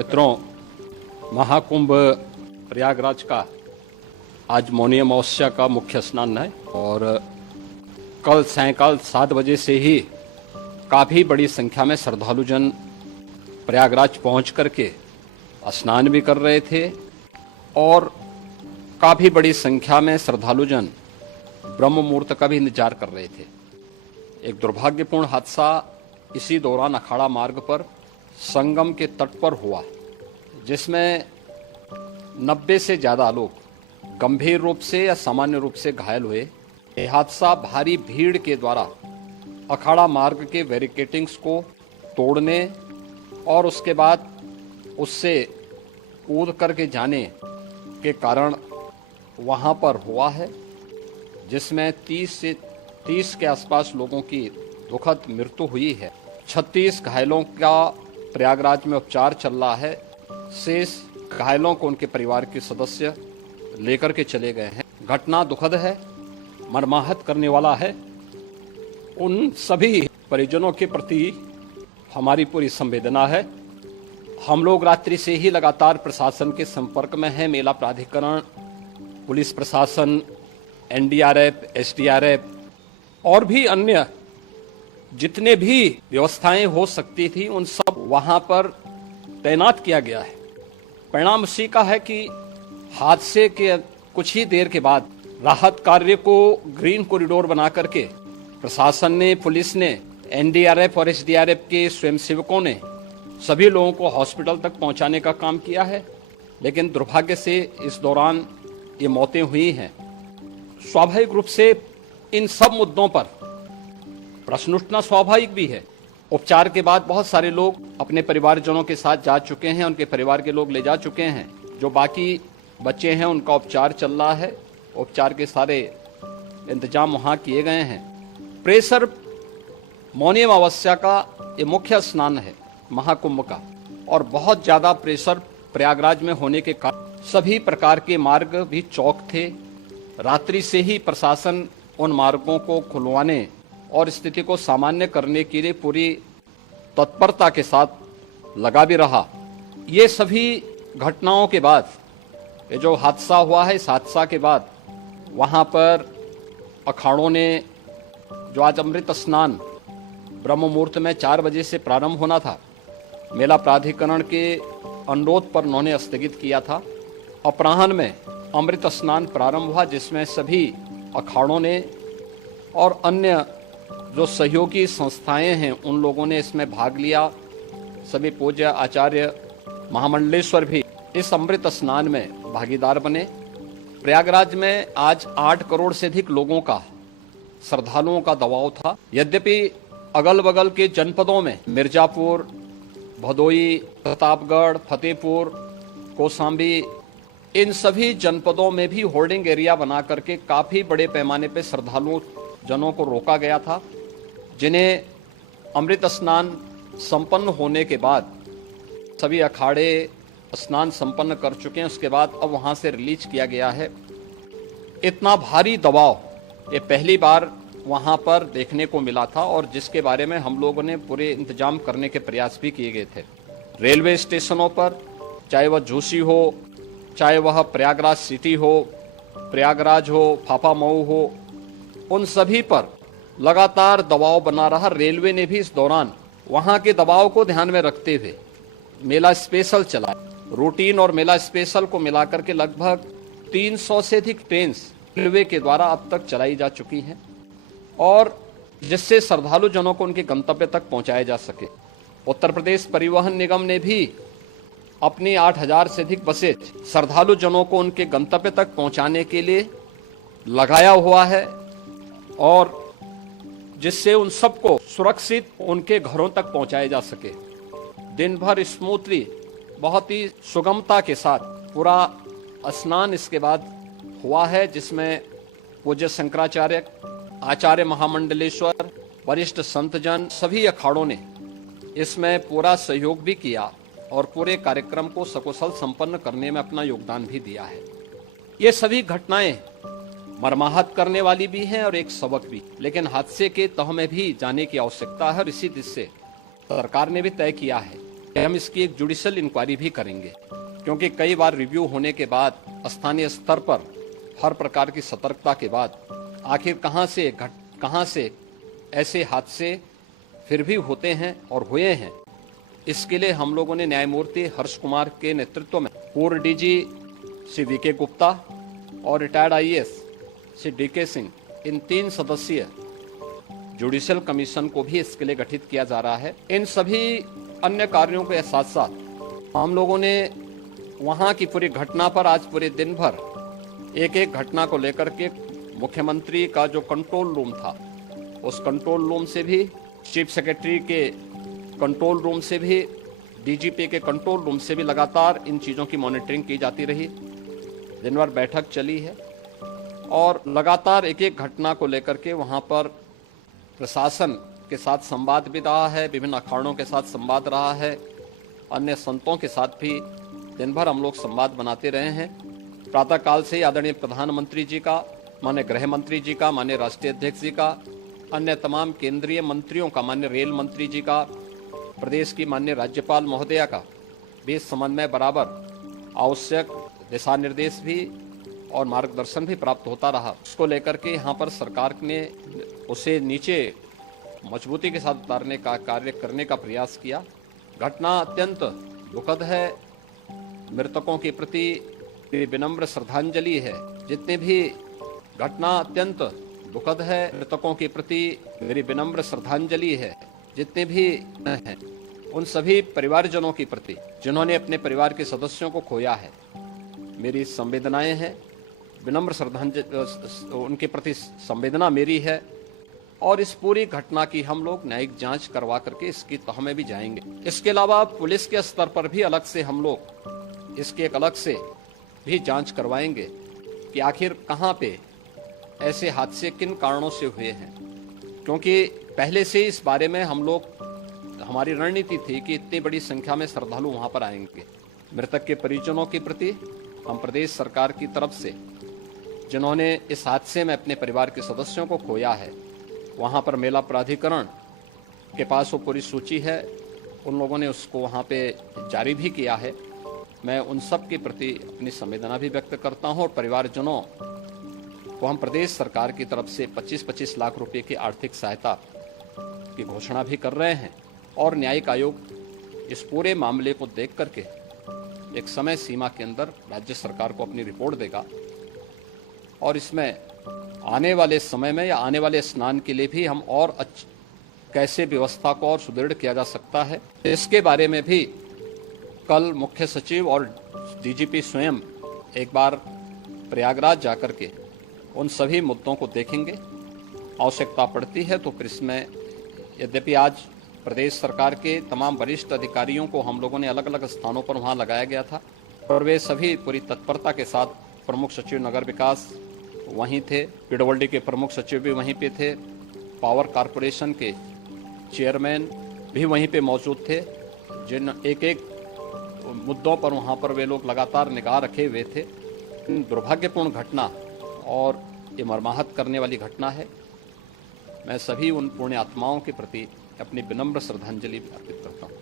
मित्रों, महाकुंभ प्रयागराज का आज मौनी अमावस्या का मुख्य स्नान है और कल सायंकाल 7 बजे से ही काफ़ी बड़ी संख्या में श्रद्धालुजन प्रयागराज पहुंच करके स्नान भी कर रहे थे और काफ़ी बड़ी संख्या में श्रद्धालुजन ब्रह्म मुहूर्त का भी इंतजार कर रहे थे। एक दुर्भाग्यपूर्ण हादसा इसी दौरान अखाड़ा मार्ग पर संगम के तट पर हुआ, जिसमें 90 से ज़्यादा लोग गंभीर रूप से या सामान्य रूप से घायल हुए। यह हादसा भारी भीड़ के द्वारा अखाड़ा मार्ग के बैरिकेटिंग्स को तोड़ने और उसके बाद उससे कूद करके जाने के कारण वहां पर हुआ है, जिसमें 30 के आसपास लोगों की दुखद मृत्यु हुई है। 36 घायलों का प्रयागराज में उपचार चल रहा है। शेष घायलों को उनके परिवार के सदस्य लेकर के चले गए हैं। घटना दुखद है, मर्माहत करने वाला है। उन सभी परिजनों के प्रति हमारी पूरी संवेदना है। हम लोग रात्रि से ही लगातार प्रशासन के संपर्क में हैं। मेला प्राधिकरण, पुलिस प्रशासन, एनडीआरएफ, एसडीआरएफ और भी अन्य जितने भी व्यवस्थाएं हो सकती थी उन सब वहां पर तैनात किया गया है। परिणाम इसी का है कि हादसे के कुछ ही देर के बाद राहत कार्य को ग्रीन कॉरिडोर बना करके प्रशासन ने, पुलिस ने, एनडीआरएफ और एसडीआरएफ के स्वयंसेवकों ने सभी लोगों को हॉस्पिटल तक पहुंचाने का काम किया है। लेकिन दुर्भाग्य से इस दौरान ये मौतें हुई हैं। स्वाभाविक रूप से इन सब मुद्दों पर प्रश्न उठना स्वाभाविक भी है। उपचार के बाद बहुत सारे लोग अपने परिवारजनों के साथ जा चुके हैं, उनके परिवार के लोग ले जा चुके हैं। जो बाकी बच्चे हैं उनका उपचार चल रहा है। उपचार के सारे इंतजाम वहाँ किए गए हैं। प्रेशर मौनी अमावस्या का ये मुख्य स्नान है महाकुंभ का, और बहुत ज़्यादा प्रेशर प्रयागराज में होने के कारण सभी प्रकार के मार्ग भी चौक थे। रात्रि से ही प्रशासन उन मार्गों को खुलवाने और स्थिति को सामान्य करने के लिए पूरी तत्परता के साथ लगा भी रहा। ये सभी घटनाओं के बाद, ये जो हादसा हुआ है, इस हादसा के बाद वहाँ पर अखाड़ों ने जो आज अमृत स्नान ब्रह्म मुहूर्त में 4 बजे से प्रारंभ होना था, मेला प्राधिकरण के अनुरोध पर उन्होंने स्थगित किया था। अपराह्न में अमृत स्नान प्रारंभ हुआ, जिसमें सभी अखाड़ों ने और अन्य जो सहयोगी संस्थाएं हैं उन लोगों ने इसमें भाग लिया। सभी पूज्य आचार्य महामंडलेश्वर भी इस अमृत स्नान में भागीदार बने। प्रयागराज में आज 8 करोड़ से अधिक लोगों का, श्रद्धालुओं का दबाव था। यद्यपि अगल बगल के जनपदों में मिर्जापुर, भदोई, प्रतापगढ़, फतेहपुर, कौशाम्बी, इन सभी जनपदों में भी होर्डिंग एरिया बना करके काफ़ी बड़े पैमाने पर श्रद्धालुओं जनों को रोका गया था, जिन्हें अमृत स्नान संपन्न होने के बाद सभी अखाड़े स्नान संपन्न कर चुके हैं। उसके बाद अब वहां से रिलीज किया गया है। इतना भारी दबाव ये पहली बार वहां पर देखने को मिला था, और जिसके बारे में हम लोगों ने पूरे इंतजाम करने के प्रयास भी किए गए थे। रेलवे स्टेशनों पर, चाहे वह झूसी हो, चाहे वह प्रयागराज सिटी हो, प्रयागराज हो, फाफामऊ हो, उन सभी पर लगातार दबाव बना रहा। रेलवे ने भी इस दौरान वहां के दबाव को ध्यान में रखते हुए मेला स्पेशल चला। रूटीन और मेला स्पेशल को मिलाकर के लगभग 300 से अधिक ट्रेन रेलवे के द्वारा अब तक चलाई जा चुकी हैं, और जिससे श्रद्धालु जनों को उनके गंतव्य तक पहुंचाया जा सके। उत्तर प्रदेश परिवहन निगम ने भी अपनी 8000 से अधिक बसें श्रद्धालु जनों को उनके गंतव्य तक पहुंचाने के लिए लगाया हुआ है, और जिससे उन सबको सुरक्षित उनके घरों तक पहुंचाया जा सके। दिन भर स्मूथली, बहुत ही सुगमता के साथ पूरा स्नान इसके बाद हुआ है, जिसमें पूज्य शंकराचार्य, आचार्य महामंडलेश्वर, वरिष्ठ संतजन, सभी अखाड़ों ने इसमें पूरा सहयोग भी किया और पूरे कार्यक्रम को सकुशल संपन्न करने में अपना योगदान भी दिया है। ये सभी घटनाएं मर्माहत करने वाली भी हैं और एक सबक भी, लेकिन हादसे के तह में भी जाने की आवश्यकता है, और इसी दिशा से सरकार ने भी तय किया है कि हम इसकी एक जुडिशियल इंक्वायरी भी करेंगे, क्योंकि कई बार रिव्यू होने के बाद स्थानीय स्तर पर हर प्रकार की सतर्कता के बाद आखिर कहां से ऐसे हादसे फिर भी होते हैं और हुए हैं। इसके लिए हम लोगों ने न्यायमूर्ति हर्ष कुमार के नेतृत्व में पूर्व डीजी श्री वीके गुप्ता और retired IAS Shri DK Singh, इन 3 सदस्यीय जुडिशियल कमीशन को भी इसके लिए गठित किया जा रहा है। इन सभी अन्य कार्यों के साथ साथ हम लोगों ने वहां की पूरी घटना पर आज पूरे दिन भर एक एक घटना को लेकर के मुख्यमंत्री का जो कंट्रोल रूम था, उस कंट्रोल रूम से भी, चीफ सेक्रेटरी के कंट्रोल रूम से भी, डीजीपी के कंट्रोल रूम से भी लगातार इन चीज़ों की मॉनिटरिंग की जाती रही। दिन भर बैठक चली है और लगातार एक एक घटना को लेकर के वहाँ पर प्रशासन के साथ संवाद भी रहा है, विभिन्न अखाड़ों के साथ संवाद रहा है, अन्य संतों के साथ भी दिन भर हम लोग संवाद बनाते रहे हैं। प्रातःकाल से आदरणीय प्रधानमंत्री जी का, माननीय गृह मंत्री जी का, माननीय राष्ट्रीय अध्यक्ष जी का, अन्य तमाम केंद्रीय मंत्रियों का, माननीय रेल मंत्री जी का, प्रदेश की माननीय राज्यपाल महोदया का भी समन्वय बराबर आवश्यक दिशा निर्देश भी और मार्गदर्शन भी प्राप्त होता रहा। उसको लेकर के यहाँ पर सरकार ने उसे नीचे मजबूती के साथ उतारने का कार्य करने का प्रयास किया। घटना अत्यंत दुखद है। मृतकों के प्रति विनम्र श्रद्धांजलि है। जितने भी घटना अत्यंत दुखद है, मृतकों के प्रति मेरी विनम्र श्रद्धांजलि है। जितने भी हैं उन सभी परिवारजनों के प्रति जिन्होंने अपने परिवार के सदस्यों को खोया है, मेरी संवेदनाएं हैं। विनम्र श्रद्धांजलि उनके प्रति संवेदना मेरी है। और इस पूरी घटना की हम लोग न्यायिक जांच करवा करके इसकी तह में भी जाएंगे। इसके अलावा पुलिस के स्तर पर भी अलग से हम लोग इसके एक अलग से भी जांच करवाएंगे कि आखिर कहाँ पे ऐसे हादसे किन कारणों से हुए हैं, क्योंकि पहले से इस बारे में हम लोग, हमारी रणनीति थी कि इतनी बड़ी संख्या में श्रद्धालु वहां पर आएंगे। मृतक के परिजनों के प्रति हम प्रदेश सरकार की तरफ से, जिन्होंने इस हादसे में अपने परिवार के सदस्यों को खोया है, वहां पर मेला प्राधिकरण के पास वो पूरी सूची है, उन लोगों ने उसको वहां पे जारी भी किया है। मैं उन सब के प्रति अपनी संवेदना भी व्यक्त करता हूं और परिवारजनों को हम प्रदेश सरकार की तरफ से 25-25 लाख रुपए की आर्थिक सहायता की घोषणा भी कर रहे हैं। और न्यायिक आयोग इस पूरे मामले को देख करके एक समय सीमा के अंदर राज्य सरकार को अपनी रिपोर्ट देगा और इसमें आने वाले समय में या आने वाले स्नान के लिए भी हम और कैसे व्यवस्था को और सुदृढ़ किया जा सकता है, इसके बारे में भी कल मुख्य सचिव और डीजीपी स्वयं एक बार प्रयागराज जाकर के उन सभी मुद्दों को देखेंगे। आवश्यकता पड़ती है तो फिर इसमें, यद्यपि आज प्रदेश सरकार के तमाम वरिष्ठ अधिकारियों को हम लोगों ने अलग अलग स्थानों पर वहां लगाया गया था और वे सभी पूरी तत्परता के साथ, प्रमुख सचिव नगर विकास वहीं थे, पीडब्ल्यूडी के प्रमुख सचिव भी वहीं पे थे, पावर कॉरपोरेशन के चेयरमैन भी वहीं पे मौजूद थे, जिन एक एक मुद्दों पर वहाँ पर वे लोग लगातार निगाह रखे हुए थे। दुर्भाग्यपूर्ण घटना और ये मर्माहत करने वाली घटना है। मैं सभी उन पुण्य आत्माओं के प्रति अपनी विनम्र श्रद्धांजलि अर्पित करता हूँ।